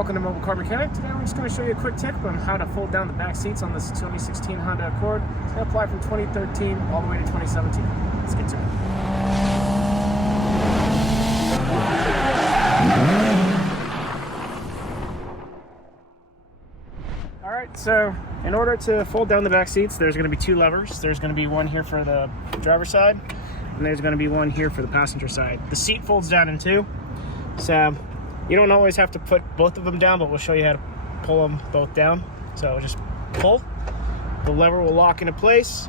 Welcome to Mobile Car Mechanic. Today we're just going to show you a quick tip on how to fold down the back seats on this 2016 Honda Accord. It's going to apply from 2013 all the way to 2017. Let's get to it. Alright, so in order to fold down the back seats, there's going to be two levers. There's going to be one here for the driver's side, and there's going to be one here for the passenger side. The seat folds down in two, so you don't always have to put both of them down, but we'll show you how to pull them both down. So just pull. The lever will lock into place,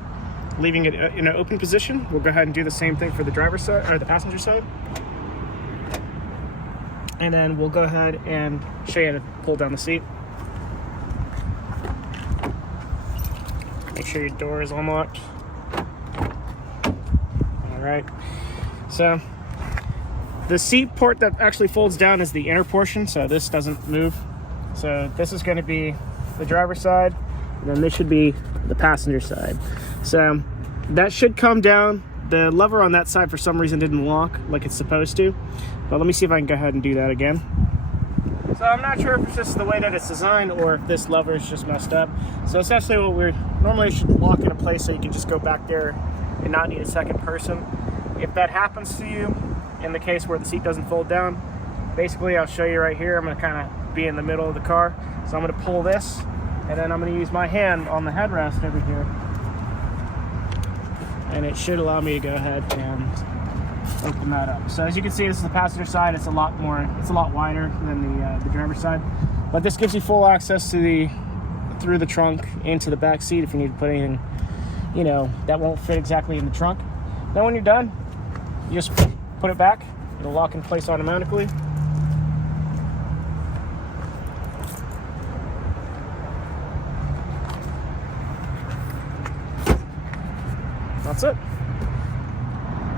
leaving it in an open position. We'll go ahead and do the same thing for the driver's side, or the passenger side. And then we'll go ahead and show you how to pull down the seat. Make sure your door is unlocked. All right. So the seat port that actually folds down is the inner portion, so this doesn't move. So this is going to be the driver's side, and then this should be the passenger side. So that should come down. The lever on that side for some reason didn't lock like it's supposed to, but let me see if I can go ahead and do that again. So I'm not sure if it's just the way that it's designed or if this lever is just messed up. So essentially what we're normally should lock into place so you can just go back there and not need a second person. If that happens to you, in the case where the seat doesn't fold down, basically I'll show you right here. I'm going to kind of be in the middle of the car, so I'm going to pull this, and then I'm going to use my hand on the headrest over here, and it should allow me to go ahead and open that up. So as you can see, this is the passenger side. It's a lot wider than the driver's side, but this gives you full access to through the trunk into the back seat if you need to put anything, you know, that won't fit exactly in the trunk. Then when you're done, you just put it back. It'll lock in place automatically. That's it.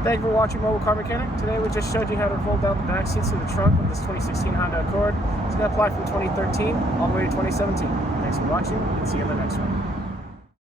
Thank you for watching Mobile Car Mechanic. Today we just showed you how to fold down the back seats of the trunk of this 2016 Honda Accord. It's going to apply from 2013 all the way to 2017. Thanks for watching, and see you in the next one.